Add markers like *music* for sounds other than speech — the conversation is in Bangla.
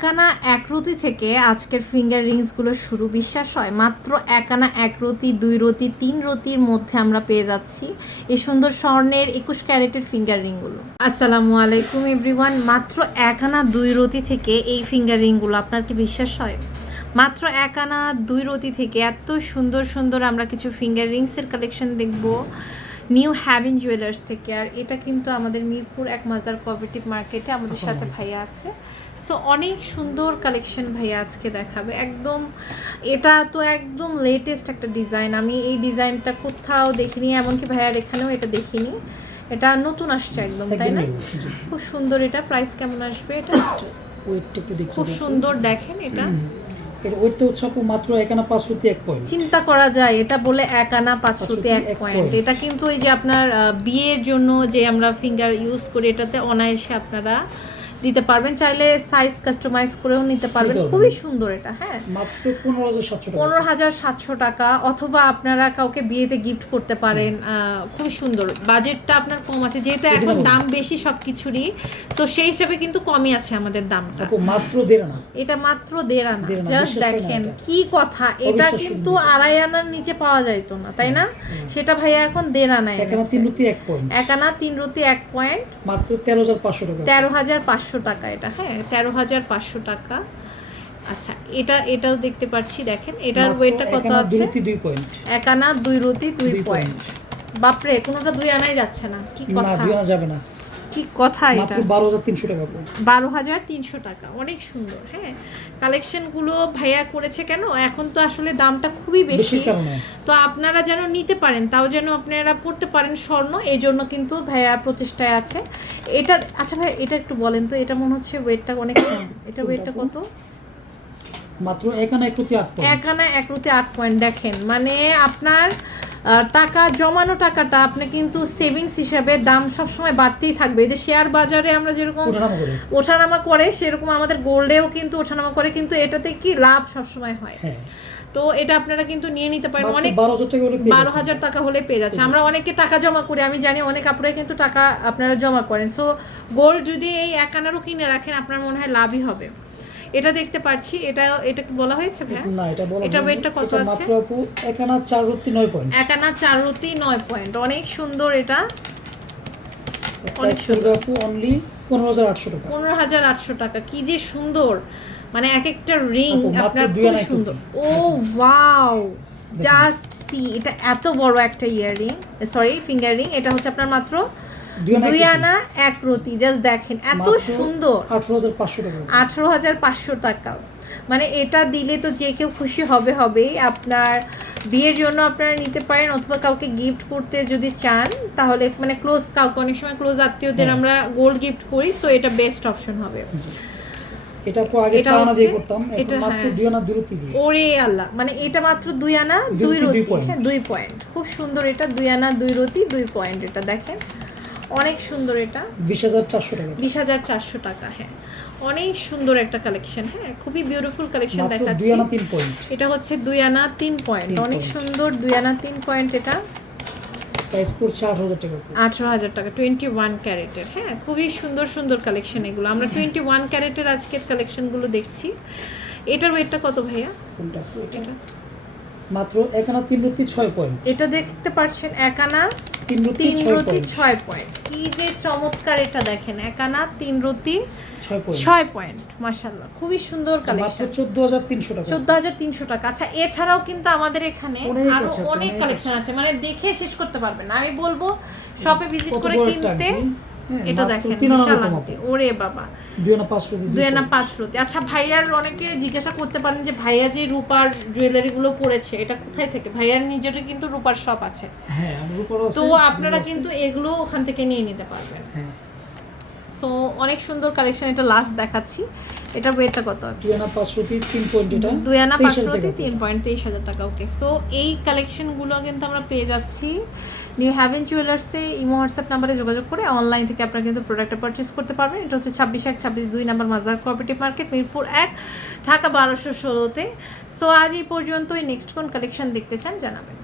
একানা একরতি থেকে আজকের ফিঙ্গার রিংসগুলো শুরু বিশ্বাস হয়। মাত্র একানা এক রতি দুই রতি তিন রতির মধ্যে আমরা পেয়ে যাচ্ছি এই সুন্দর স্বর্ণের একুশ ক্যারেটের ফিঙ্গার রিংগুলো। আসসালামু আলাইকুম এভরিওয়ান। মাত্র একানা দুই রতি থেকে এই ফিঙ্গার রিংগুলো, আপনার কি বিশ্বাস হয়? মাত্র এক আনা দুই রতি থেকে এত সুন্দর সুন্দর আমরা কিছু ফিঙ্গার রিংসের কালেকশন দেখব। নিউ হ্যাভেন জুয়েলার্স থেকে আর এটা কিন্তু আমাদের মিরপুর এক মাজার কোঅপারেটিভ মার্কেটে আমাদের সাথে ভাইয়া আছে। সো অনেক সুন্দর কালেকশন ভাইয়া আজকে দেখাবে। একদম এটা তো একদম লেটেস্ট একটা ডিজাইন আমি এই ডিজাইনটা কোথাও দেখিনি এমনকি ভাইয়ার এখানেও এটা দেখিনি। এটা নতুন আসছে একদম তাই না। খুব সুন্দর এটা। প্রাইস কেমন আসবে এটা? *coughs* খুব সুন্দর দেখেন এটা। এর উৎসব হচ্ছে আপু মাত্র পাঁচ শ্রুতি এক পয়েন্ট চিন্তা করা যায় এটা বলে এক আনা পাঁচ শ্রুতি এক পয়েন্ট এটা কিন্তু ওই যে আপনার বিয়ের জন্য যে আমরা ফিঙ্গার ইউজ করি এটাতে অনায়াসে আপনারা দিতে পারবেন চাইলে সাইজ কাস্টমাইজ করেও নিতে পারবেন। খুবই সুন্দর এটা হ্যাঁ। পনেরো হাজার সাতশো টাকা। অথবা আপনারা কাউকে বিয়েতে গিফট করতে পারেন খুবই সুন্দর। বাজেটটা আপনার কম আছে যেহেতু এখন দাম বেশি সব কিছুরই তো সেই হিসাবে কিন্তু কমই আছে আমাদের দামটা। মাত্র দেড় আনা। এটা মাত্র দেড় আনা। জাস্ট দেখেন কি কথা এটা কিন্তু আড়াই আনার নিচে পাওয়া যাইতো না তাই না? সেটা ভাইয়া এখন দেড় আনায় একানা তিন রুটি এক পয়েন্ট এক আনা তিন রুতি এক পয়েন্ট মাত্র তেরো হাজার পাঁচশো টাকা। তেরো হাজার পাঁচশো টাকা এটা হ্যাঁ তেরো হাজার পাঁচশো টাকা। আচ্ছা এটা এটাও দেখতে পাচ্ছি দেখেন এটার ওয়েটটা কত আছে? এক আনা দুই রুটি দুই পয়েন্ট বাপরে কোনোটা দুই আনাই যাচ্ছে না কি কথা। যাবে না। কি কথা এটা? বারো হাজার তিনশো টাকা বারো হাজার তিনশো টাকা অনেক সুন্দর হ্যাঁ। কালেকশনগুলো ভাইয়া করেছে কেন? এখন তো আসলে দামটা খুবই বেশি। তো আপনারা যেন নিতে পারেন তাও যেন আপনারা পড়তে পারেন স্বর্ণ এই জন্য কিন্তু ভাইয়া প্রচেষ্টায় আছে। এটা আচ্ছা ভাই এটা একটু বলেন তো এটা মনে হচ্ছে ওয়েটটা অনেক কম। এটা ওয়েটটা কত? মাত্র একানা এক আট পয়েন্ট আট দেখেন। মানে আপনার টাকা জমানো টাকাটা আপনি কিন্তু সেভিংস হিসাবে দাম সবসময় বাড়তেই থাকবে। এই যে শেয়ার বাজারে আমরা যেরকম ওঠানামা করে। করে সেরকম আমাদের গোল্ডেও কিন্তু ওঠানামা করে কিন্তু এটাতে কি লাভ সবসময় হয়? হ্যাঁ। তো এটা আপনারা কিন্তু নিয়ে নিতে পারেন। অনেক বারো হাজার টাকা হলে পেয়ে যাচ্ছে। আমরা অনেকে টাকা জমা করি আমি জানি অনেক আপনারা কিন্তু টাকা আপনারা জমা করেন। সো গোল্ড যদি এই এক আনারও কিনে রাখেন আপনার মনে হয় লাভই হবে। এটা দেখতে পাচ্ছি এটা এটা কি বলা হয়েছে ভাইয়া? না এটা বলা হয়নি। ওয়েটটা কত আছে? মাত্র আপু একানা চার রুটি নয় পয়েন্ট এক আনা চার রতি নয় পয়েন্ট অনেক সুন্দর এটা। প্রাইস পড়বে আপু অনলি পনেরো হাজার আটশো টাকা। পনেরো হাজার আটশো টাকা। কি যে সুন্দর। মানে এক একটা রিং আপনার খুব সুন্দর। ও ওয়াও জাস্ট সি এটা এত বড় একটা ইয়াররিং সরি ফিঙ্গার রিং এটা হচ্ছে আপনার মাত্র দুই আনা এক রতি জাস্ট দেখেন এত সুন্দর। আঠারো হাজার পাঁচশো টাকা আঠারো হাজার পাঁচশো টাকা। মানে এটা দিলে তো যে কেউ খুশি হবে হবেই। আপনার বিয়ের জন্য আপনারা নিতে পারেন অথবা কাউকে গিফট করতে যদি চান তাহলে মানে ক্লোজ কাউকে অনেক সময় ক্লোজ আত্মীয়দের হ্যাঁ। আমরা গোল্ড গিফট করি সো এটা বেস্ট অপশন হবে। এটা আপু আগে দিয়ে করতাম এটা মাত্র হ্যাঁ। দুই আনা দিয়ে। ওরে আল্লাহ মানে এটা মাত্র দুই আনা দুই রতি, দুই হ্যাঁ দুই পয়েন্ট খুব সুন্দর এটা দুই আনা দুই রতি দুই পয়েন্ট এটা দেখেন। অনেক সুন্দর এটা। বিশ হাজার চারশো টাকা। বিশ হাজার চারশো টাকা হ্যাঁ। অনেক সুন্দর একটা কালেকশন হ্যাঁ। খুবই বিউটিফুল কালেকশন দেখাচ্ছি। এটা হচ্ছে দুই আনা তিন পয়েন্ট অনেক সুন্দর দুই আনা তিন পয়েন্ট এটা। প্রাইস পড়ছে আঠারো হাজার টাকা টোয়েন্টি ওয়ান ক্যারেটের হ্যাঁ। খুবই সুন্দর সুন্দর কালেকশন এগুলো। আমরা টোয়েন্টি ওয়ান ক্যারেটের আজকের কালেকশনগুলো দেখছি। এটার ওয়েটটা কত ভাইয়া? এটা? মাত্র এক আনা তিন রুটি ছয় পয়েন্ট এটা দেখতে পাচ্ছেন এক আনা তিন রুটি তিন পয়েন্ট ছয় পয়েন্ট কি যে চমৎকার এটা দেখেন এক আনা তিন রতি ছয় পয়েন্ট মাসাল্লাহ খুবই সুন্দর কালেকশন চোদ্দ হাজার তিনশো টাকা। চোদ্দ হাজার তিনশো টাকা। আচ্ছা এছাড়াও কিন্তু আমাদের এখানে অনেক আরও অনেক কালেকশন আছে। মানে দেখে শেষ করতে পারবেন আমি বলব শপে ভিজিট করে কিনতে এটা দেখেন বিশাল আংটি। ওরে বাবা। দুই আনা পাঁচশো দিয়ে দুই আনা। আচ্ছা ভাইয়ার অনেকে জিজ্ঞাসা করতে পারেন যে ভাইয়া যে রূপার জুয়েলারি গুলো পড়েছে এটা কোথায় থেকে? ভাইয়ার নিজেরই কিন্তু রূপার শপ আছে। হ্যাঁ তো আপনারা কিন্তু এগুলো ওখান থেকে নিয়ে নিতে পারবেন। হ্যাঁ। সো অনেক সুন্দর কালেকশন এটা লাস্ট দেখাচ্ছি। এটা ওয়েটটা কত আছে? দুই আনা পাঁচশো তিন পয়েন্ট এটা। দুই আনা তেইশ পাঁচশো হাজার টাকা তিন পয়েন্ট তেইশ হাজার টাকা ওকে সো এই কালেকশনগুলো কিন্তু আমরা পেয়ে যাচ্ছি। নিউ হ্যাভেন জুয়েলার্সে ইমো হোয়াটসঅ্যাপ নাম্বারে যোগাযোগ করে অনলাইন থেকে আপনারা কিন্তু প্রোডাক্টটা পারচেস করতে পারবেন। এটা হচ্ছে ছাব্বিশ এক ছাব্বিশ দুই নাম্বার মাজার কোঅপারেটিভ মার্কেট মিরপুর এক ঢাকা বারোশো ষোলোতে। সো আজ এই পর্যন্তই। নেক্সট কোন কালেকশন দেখতে চান জানাবেন।